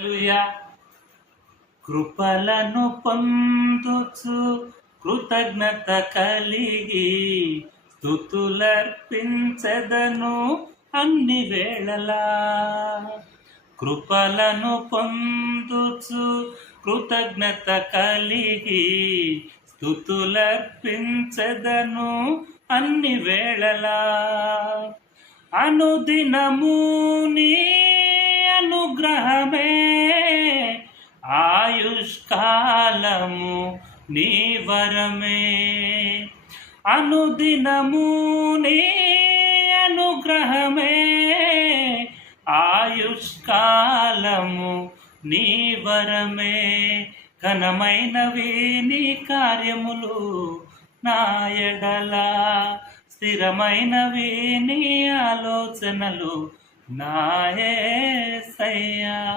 హల్లెలూయా. కృపలను పొందుచు కృతజ్ఞత కలిగి స్తుతులర్పించెదను అన్ని వేళలా. కృపలను పొందుచు కృతజ్ఞత కలిగి స్తుతులర్పించెదను అన్ని వేళలా. అనుదినము నీ అనుగ్రహమే ఆయుష్కాలము నీ వరమే. అనుదినము నీ అనుగ్రహమే ఆయుష్కాలము నీ వరమే. ఘనమైనవి నీ కార్యములు నా ఎడల, స్థిరమైనవి నీ ఆలోచనలు నా యేసయ్యా.